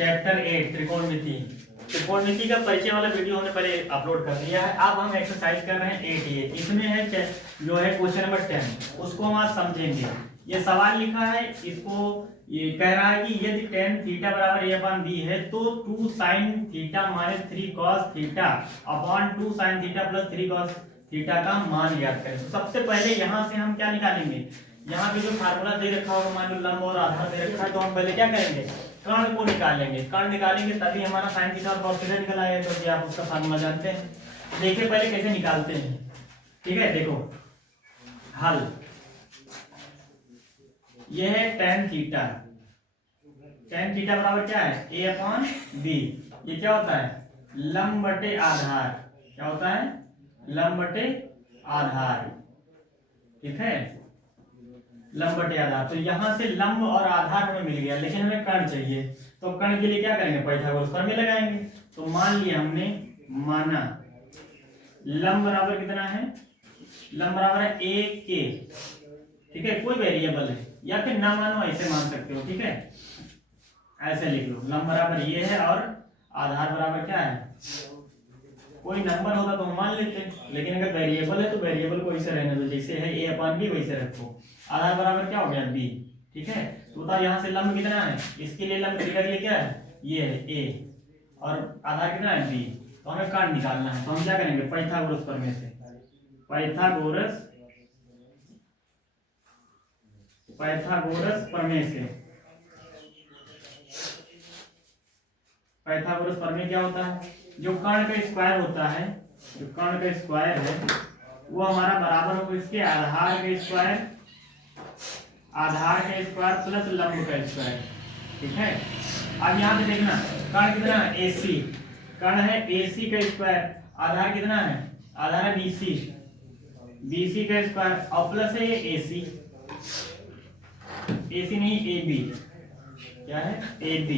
Chapter 8 त्रिकोणमिति। त्रिकोणमिति का परिचय वाला वीडियो हमने पहले अपलोड कर दिया है। अब हम एक्सरसाइज कर रहे हैं 8A। इसमें है जो है क्वेश्चन नंबर 10, उसको हम आज समझेंगे। ये सवाल लिखा है, इसको ये कह रहा है कि यदि tan थीटा बराबर a/b है तो 2 sin theta minus 3 cos theta upon 2 sin theta plus 3 cos theta का मान ज्ञात करें। तो सबसे पहले यहाँ से हम क्या निकालेंगे, यहाँ पे जो फार्मूला दे रखा होगा, मान लो लंब और आधार दे रखा है, तो हम पहले क्या करेंगे, कर्ण को निकालेंगे। कर्ण निकालेंगे तभी हमारा साइन थीटा और कॉस थीटा निकल आएगा, क्योंकि आप उसका फार्मूला जानते हैं। देखिए पहले कैसे निकालते हैं, ठीक है। देखो हल, ये है tan थीटा। tan थीटा बराबर क्या है, a/b। ये क्या होता है, लंब बटे आधार। क्या होता है, लंब बटे आधार, ठीक है, लंब बटे आधार। तो यहां से लंब और आधार हमें मिल गया, लेकिन हमें कर्ण चाहिए। तो कर्ण के लिए क्या करेंगे, पाइथागोरस प्रमेय लगाएंगे। तो मान लिया हमने, माना लंब बराबर कितना है, लंब बराबर है a के, ठीक है, कोई वेरिएबल है, या फिर ना मानो ऐसे मान सकते हो, ठीक है, ऐसे लिख लो। लंब बराबर ये है और आधार बराबर क्या है, कोई नंबर होता तो हम मान लेते, लेकिन अगर वेरिएबल है तो वेरिएबल को ऐसे रहने दो, जैसे है a/b वैसे रखो। आधार बराबर क्या हो गया, b, ठीक है। तो बताओ यहाँ से लंब कितना है, इसके लिए लंब थीटा के लिए क्या है, ये है a, और आधार कितना है b। तो हमें कर्ण निकालना है, तो हम क्या करेंगे, पाइथागोरस प्रमेय से, पाइथागोरस प्रमेय से। पाइथागोरस प्रमेय क्या होता है, जो कर्ण का स्क्वायर होता है, जो कर्ण का स्क्वायर है वो हमारा बराबर होगा इसके आधार का स्क्वायर, आधार का स्क्वायर प्लस लंब का स्क्वायर, ठीक है। अब यहाँ पे देखना, कर्ण कितना है, AC, कर्ण है AC का स्क्वायर, आधार कितना है, आधार है BC, BC का स्क्वायर और प्लस है ये AC, AC नहीं AB, क्या है AB,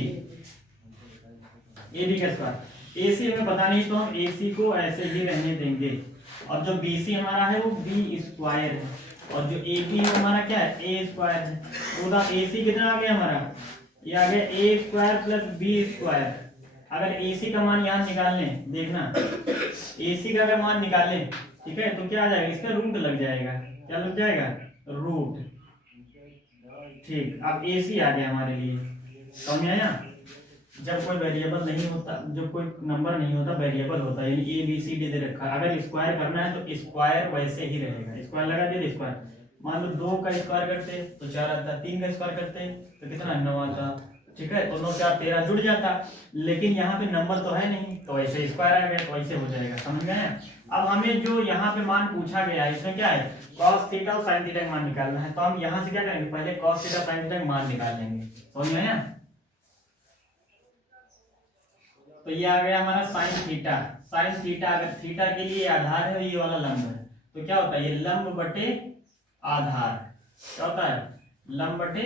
AB का स्क्वायर। AC हमें पता नहीं तो हम AC को ऐसे ही रहने देंगे, और जो BC हमारा है वो B स्क्वायर है, और जो AB है हमारा क्या है, A स्क्वायर है। तो AC कितना आ गया हमारा, ये आ गया A square plus B square. अगर AC का मान यहाँ निकाल लें, देखना AC का अगर मान निकाल लें, ठीक है, तो क्या आ जाएगा, इसका रूट लग जाएगा। क्या लग जाएगा, रूट, ठीक। अब AC आ गया हमारे लिए, समझ आया। जब कोई वेरिएबल नहीं होता, जब कोई नंबर नहीं होता, वेरिएबल होता है, यानी ABCD दे रखा है। अगर स्क्वायर करना है तो स्क्वायर वैसे ही रहेगा, स्क्वायर लगा दिया स्क्वायर। मान लो 2 का स्क्वायर करते तो 4 आता, 3 का स्क्वायर करते तो कितना 9 आता, ठीक है। तो 9 4 13 जुड़ जाता, लेकिन यहाँ पे नंबर तो है नहीं, तो ऐसे स्क्वायर आ गया, तो ऐसे हो जाएगा, समझ गए। अब हमें जो यहाँ पे मान पूछा गया है, इसमें क्या है, cos थीटा और sin थीटा का मान निकालना है। तो हम यहाँ से क्या करेंगे, पहले cos थीटा sin थीटा का मान निकाल लेंगे, समझ गए। तो ये आ गया हमारा साइन थीटा। साइन थीटा, अगर थीटा के लिए आधार है, ये वाला लंब है, तो क्या होता है, ये लंब बटे आधार। क्या होता है, लंब बटे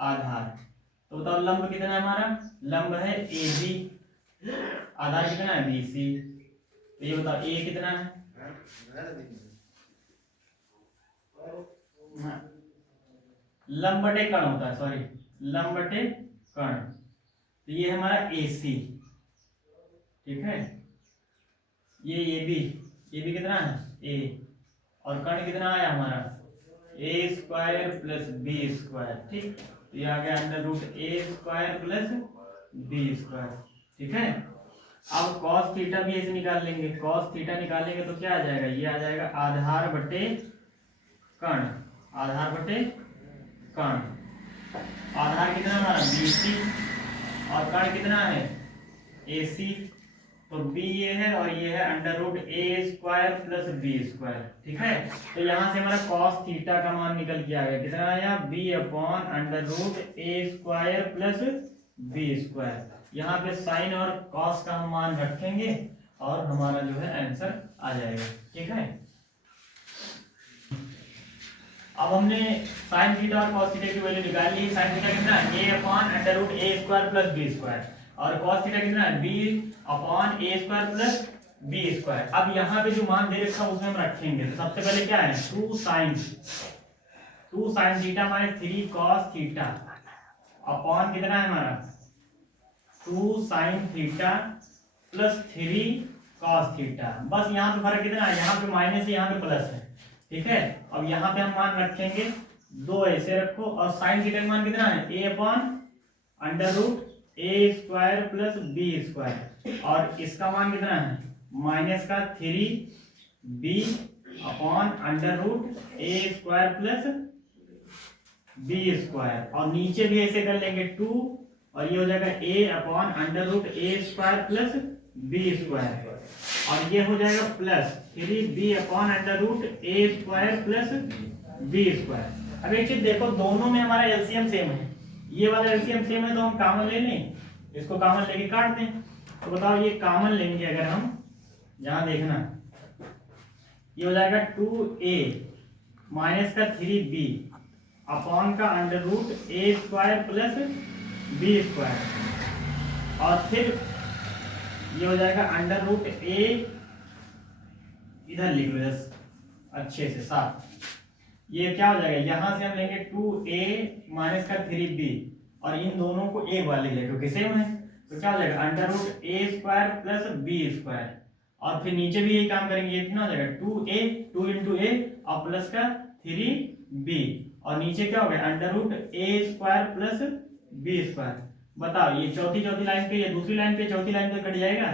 आधार। तो बताओ लंब कितना है हमारा, लंब है AB, आधार कितना है BC। तो ये बताओ A कितना है, लंब बटे कर्ण होता है, सॉरी, लंब बटे कर्ण। तो ये हमारा AC, ठीक है। ये AB कितना है, A, और कर्ण कितना आया हमारा, A square plus B square, ठीक। तो ये आ गया under root A square plus B square, ठीक है। अब cos थीटा भी ऐसे निकाल लेंगे, cos थीटा निकालेंगे तो क्या आ जाएगा, ये आ जाएगा आधार बटे कर्ण, आधार बटे कर्ण। आधार कितना हमारा BC, और कर्ण कितना है AC। तो b ये है और ये है under root A square plus B square, ठीक है। तो यहाँ से हमारा cos थीटा का मान निकल के आ गया, कितना आया, b upon under root A square plus B square. यहाँ पे साइन और cos का हम मान रखेंगे और हमारा जो है आंसर आ जाएगा, ठीक है। अब हमने साइन थीटा और cos थीटा की वैल्यू निकाल ली। साइन थीटा कितना है, a upon under root A square plus B square, और cos थीटा कितना है, b upon A square plus B square. अब यहाँ पे जो मान दे रखा है उसमें हम रखेंगे। तो सबसे पहले क्या है, 2 sin theta minus 3 cos theta upon कितना है हमारा, 2 2 sine theta plus 3 cos theta. बस यहाँ पे फर्क कितना है, यहाँ पे माइनस है, यहाँ पे प्लस है, ठीक है। अब यहाँ पे हम मान रखेंगे 2 ऐसे रखो, और साइन थीटा का मान कितना है, a upon under root A square plus B square, और इसका मान कितना है, माइनस का 3b upon under root A square plus B square, और नीचे भी ऐसे कर लेंगे 2, और ये हो जाएगा a upon under root A square plus B square, और ये हो जाएगा plus 3b upon under root A square plus B square. अब एक चीज देखो, दोनों में हमारा एलसीएम सेम है, ये वाला एलसीएम सेम है तो हम कॉमन ले लें, इसको कॉमन लेके काट दें। तो बताओ ये कॉमन लेंगे अगर हम, यहां देखना ये हो जाएगा 2a माइनस का 3b अपॉन का under root A square plus B square, और फिर ये हो जाएगा अंडर रूट ए, इधर लिख लो अच्छे से साफ। ये क्या हो जाएगा, यहां से हम लेंगे 2a माइनस का 3b, और इन दोनों को एक बार ले लेंगे क्योंकि सेम है, तो क्या हो जाएगा under root A square plus B square, और फिर नीचे भी यही काम करेंगे, ये कितना हो जाएगा 2a 2 इंटू ए और प्लस का 3b, और नीचे क्या हो गया under root A square plus B square. बताओ ये चौथी लाइन पे, ये दूसरी लाइन पे, चौथी लाइन पे कट जाएगा,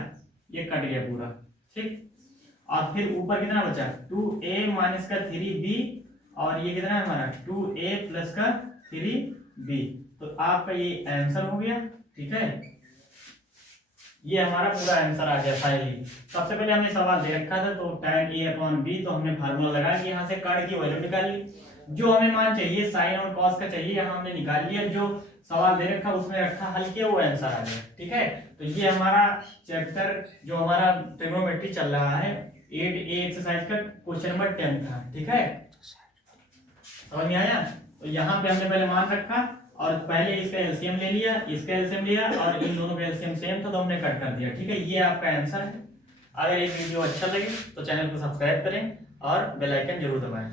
ये कट गया पूरा, ठीक। और फिर ऊपर कितना बचा 2a माइनस का 3b, और ये कितना है हमारा 2a प्लस का 3b। तो आपका ये आंसर हो गया, ठीक है। ये हमारा पूरा आंसर आ गया फाइनली। सबसे पहले हमने सवाल दे रखा था, तो tan a अपॉन b, तो हमने फार्मूला लगा के यहाँ से कार्ड की वैल्यू निकाल ली, जो हमें मान चाहिए साइन और कॉस का चाहिए, यहाँ हमने निकाल लिया, जो सवाल दे रखा उसमें रखा, हल किया, वो आंसर आ गया, ठीक है। तो ये हमारा चैप्टर जो हमारा ट्रिग्नोमेट्री चल रहा है 8A एक्सरसाइज का क्वेश्चन नंबर 10 था, ठीक है। समझ में आया। तो यहाँ पे हमने पहले मान रखा, और पहले इसका एलसीएम ले लिया, इसका एलसीएम लिया, और इन दोनों का एलसीएम सेम था तो हमने कट कर दिया, ठीक है। ये आपका आंसर है। अगर ये वीडियो अच्छा लगे तो चैनल को सब्सक्राइब करें और बेल आइकन जरूर दबाएं।